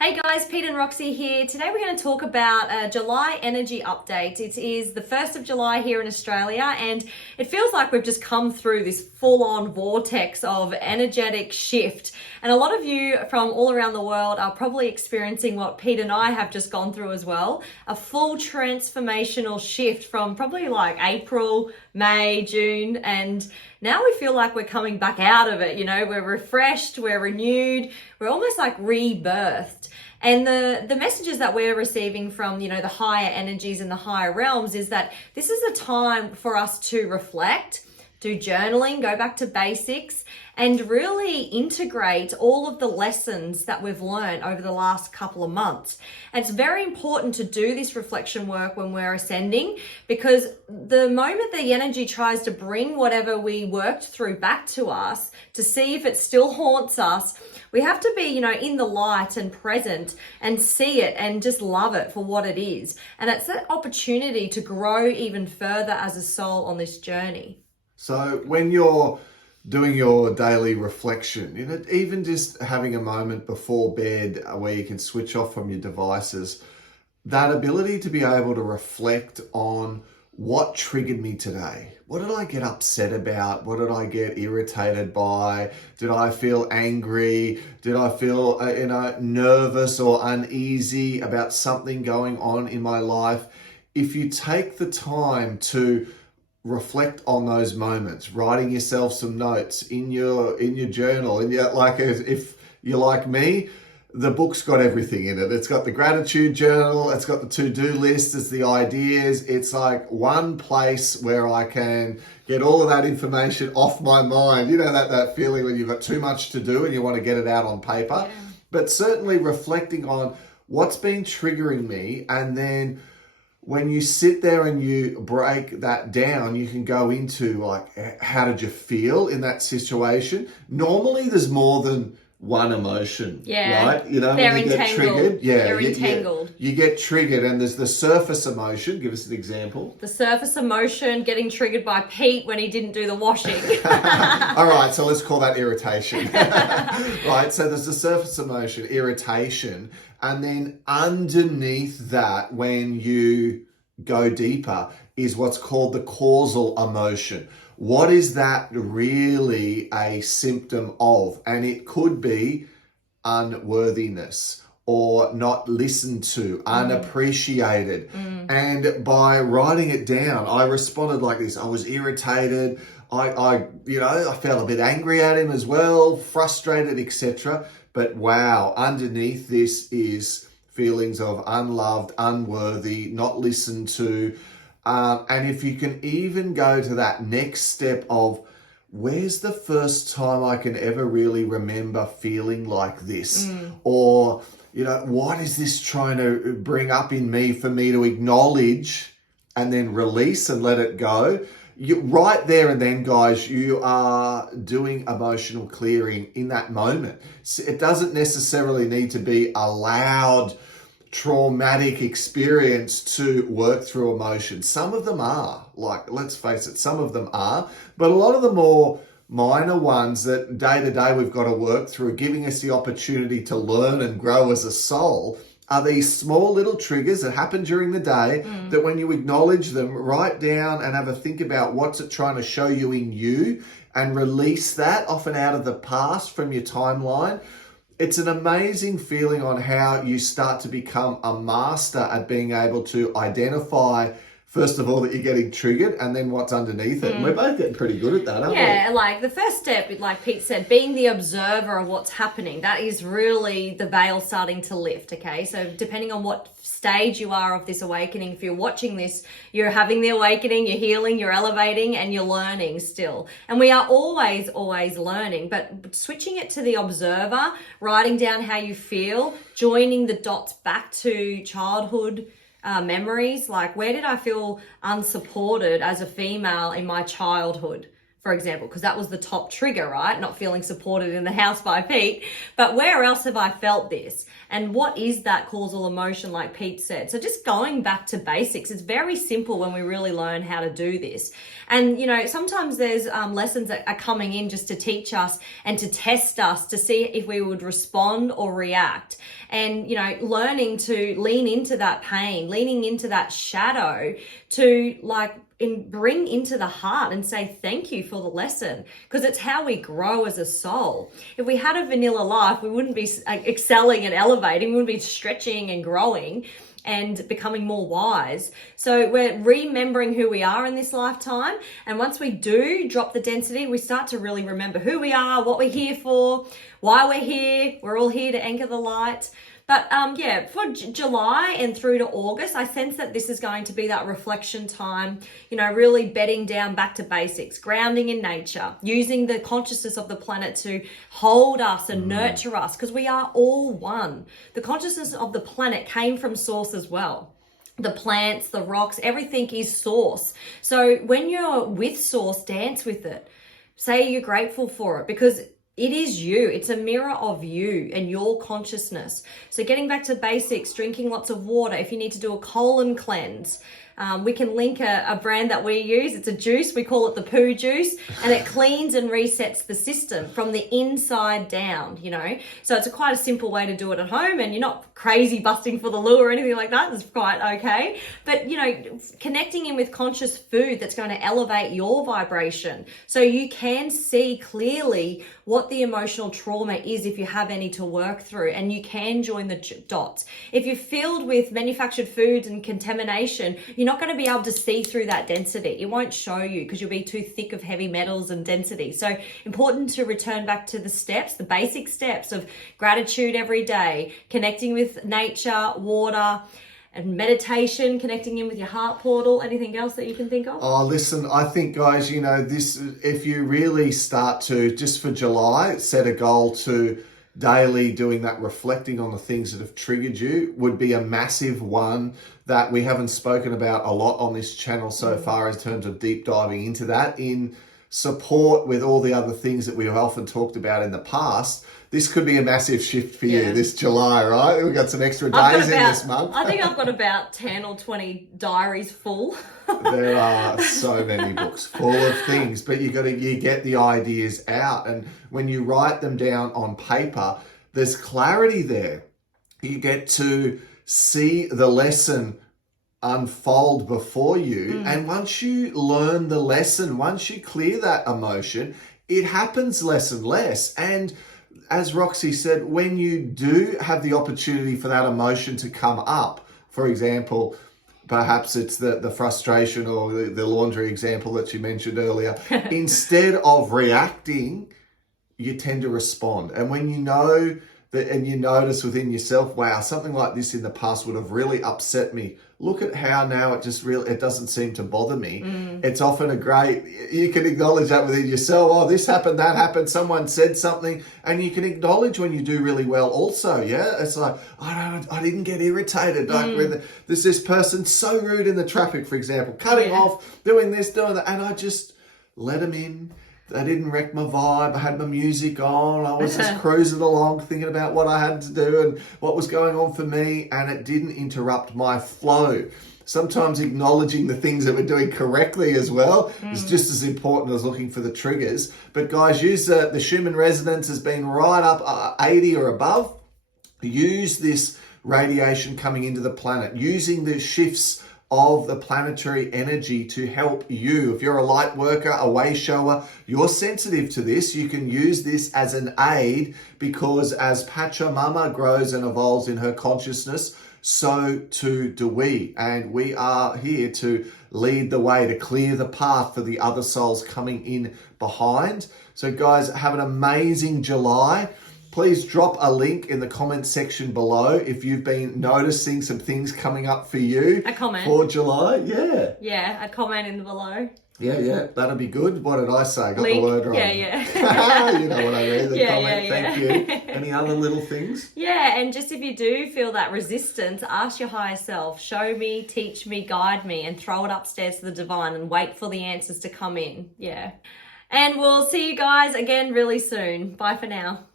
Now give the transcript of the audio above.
Hey guys, Pete and Roxy here. Today we're going to talk about a July energy update. It is the 1st of July here in Australia, and it feels like we've just come through this full-on vortex of energetic shift. And a lot of you from all around the world are probably experiencing what Pete and I have just gone through as well. A full transformational shift from probably like April, May, June, and now we feel like we're coming back out of it. You know, we're refreshed, we're renewed, we're almost like rebirthed. And the messages that we're receiving from, the higher energies and the higher realms is that this is a time for us to reflect, do journaling, go back to basics, and really integrate all of the lessons that we've learned over the last couple of months. And it's very important to do this reflection work when we're ascending, because the moment the energy tries to bring whatever we worked through back to us to see if it still haunts us, we have to be, in the light and present and see it and just love it for what it is. And it's that opportunity to grow even further as a soul on this journey. So when you're doing your daily reflection, even just having a moment before bed where you can switch off from your devices, that ability to be able to reflect on what triggered me today. What did I get upset about? What did I get irritated by? Did I feel angry? Did I feel nervous or uneasy about something going on in my life? If you take the time to reflect on those moments, writing yourself some notes in your journal, if you're like me, the book's got everything in it. It's got the gratitude journal, it's got the to-do list, it's the ideas. It's like one place where I can get all of that information off my mind. That feeling when you've got too much to do and you want to get it out on paper. Yeah. But certainly reflecting on what's been triggering me, and then when you sit there and you break that down, you can go into like, how did you feel in that situation? Normally there's more than one emotion, right? They're when you get triggered, they're entangled. You get triggered, and there's the surface emotion. Give us an example. The surface emotion, getting triggered by Pete when he didn't do the washing. All right, so let's call that irritation. Right, so there's the surface emotion, irritation, and then underneath that, when you go deeper, is what's called the causal emotion. What is that really a symptom of? And it could be unworthiness, or not listened to, unappreciated. And by writing it down, I responded like this. I was irritated. I felt a bit angry at him as well, frustrated, etc. But wow, underneath this is feelings of unloved, unworthy, not listened to. And if you can even go to that next step of, where's the first time I can ever really remember feeling like this? Or, what is this trying to bring up in me for me to acknowledge and then release and let it go? Right there and then, guys, you are doing emotional clearing in that moment. So it doesn't necessarily need to be a loud, traumatic experience to work through emotions. Some of them are, let's face it, some of them are, but a lot of the more minor ones that day to day we've got to work through, giving us the opportunity to learn and grow as a soul, are these small little triggers that happen during the day that when you acknowledge them, write down and have a think about what's it trying to show you in you, and release that often out of the past from your timeline. It's an amazing feeling on how you start to become a master at being able to identify, first of all, that you're getting triggered, and then what's underneath it. And we're both getting pretty good at that, aren't we? Yeah, like the first step, like Pete said, being the observer of what's happening. That is really the veil starting to lift, okay? So depending on what stage you are of this awakening, if you're watching this, you're having the awakening, you're healing, you're elevating, and you're learning still. And we are always learning, but switching it to the observer, writing down how you feel, joining the dots back to childhood memories, like where did I feel unsupported as a female in my childhood? for example, because that was the top trigger, right? Not feeling supported in the house by Pete. But where else have I felt this? And what is that causal emotion, like Pete said? So just going back to basics, it's very simple when we really learn how to do this. And, sometimes there's lessons that are coming in just to teach us and to test us to see if we would respond or react. And, learning to lean into that pain, leaning into that shadow to bring into the heart and say thank you for the lesson, because it's how we grow as a soul. If we had a vanilla life, we wouldn't be excelling and elevating, we wouldn't be stretching and growing and becoming more wise. So we're remembering who we are in this lifetime. And once we do drop the density, we start to really remember who we are, what we're here for, why we're here. We're all here to anchor the light. But for July and through to August, I sense that this is going to be that reflection time, really bedding down back to basics, grounding in nature, using the consciousness of the planet to hold us and nurture us, because we are all one. The consciousness of the planet came from source as well. The plants, the rocks, everything is source. So when you're with source, dance with it. Say you're grateful for it, because it is you. It's a mirror of you and your consciousness. So getting back to basics, drinking lots of water. If you need to do a colon cleanse, we can link a brand that we use. It's a juice. We call it the poo juice, and it cleans and resets the system from the inside down, So it's quite a simple way to do it at home, and you're not crazy busting for the loo or anything like that. It's quite okay. But, connecting in with conscious food that's going to elevate your vibration so you can see clearly what the emotional trauma is if you have any to work through, and you can join the dots. If you're filled with manufactured foods and contamination, you're not going to be able to see through that density. It won't show you because you'll be too thick of heavy metals and density. So important to return back to the steps, the basic steps of gratitude every day, connecting with nature, water, and meditation, connecting in with your heart portal. Anything else that you can think of? Oh, listen, I think, guys, this, if you really start to, just for July, set a goal to daily doing that, reflecting on the things that have triggered you, would be a massive one that we haven't spoken about a lot on this channel so far in terms of deep diving into that in support with all the other things that we've often talked about in the past. This could be a massive shift for you this July, right? We've got some extra days in this month. I think I've got about 10 or 20 diaries full. There are so many books full of things, but you get the ideas out. And when you write them down on paper, there's clarity there. You get to see the lesson unfold before you. And once you learn the lesson, once you clear that emotion, it happens less and less. And as Roxy said, when you do have the opportunity for that emotion to come up, for example, perhaps it's the frustration or the laundry example that you mentioned earlier, instead of reacting, you tend to respond. And when you know that, and you notice within yourself, wow, something like this in the past would have really upset me. Look at how now it doesn't seem to bother me. It's often you can acknowledge that within yourself. Oh, this happened, that happened, someone said something, and you can acknowledge when you do really well also, yeah? It's like, I didn't get irritated. Like when there's this person so rude in the traffic, for example, cutting off, doing this, doing that, and I just let them in. They didn't wreck my vibe. I had my music on. I was just cruising along thinking about what I had to do and what was going on for me, and it didn't interrupt my flow. Sometimes acknowledging the things that we're doing correctly as well is just as important as looking for the triggers. But guys, use the Schumann resonance has been right up 80 or above. Use this radiation coming into the planet, using the shifts of the planetary energy to help you. If you're a light worker, a way shower, you're sensitive to this. You can use this as an aid, because as Pachamama grows and evolves in her consciousness, so too do we. And we are here to lead the way, to clear the path for the other souls coming in behind. So guys, have an amazing July. Please drop a link in the comment section below if you've been noticing some things coming up for you. A comment. For July, yeah. Yeah, a comment in the below. Yeah, that'll be good. What did I say? Got link. The word wrong. Yeah. You know what I mean, the comment. Thank you. Any other little things? Yeah, and just if you do feel that resistance, ask your higher self, show me, teach me, guide me, and throw it upstairs to the divine and wait for the answers to come in. Yeah. And we'll see you guys again really soon. Bye for now.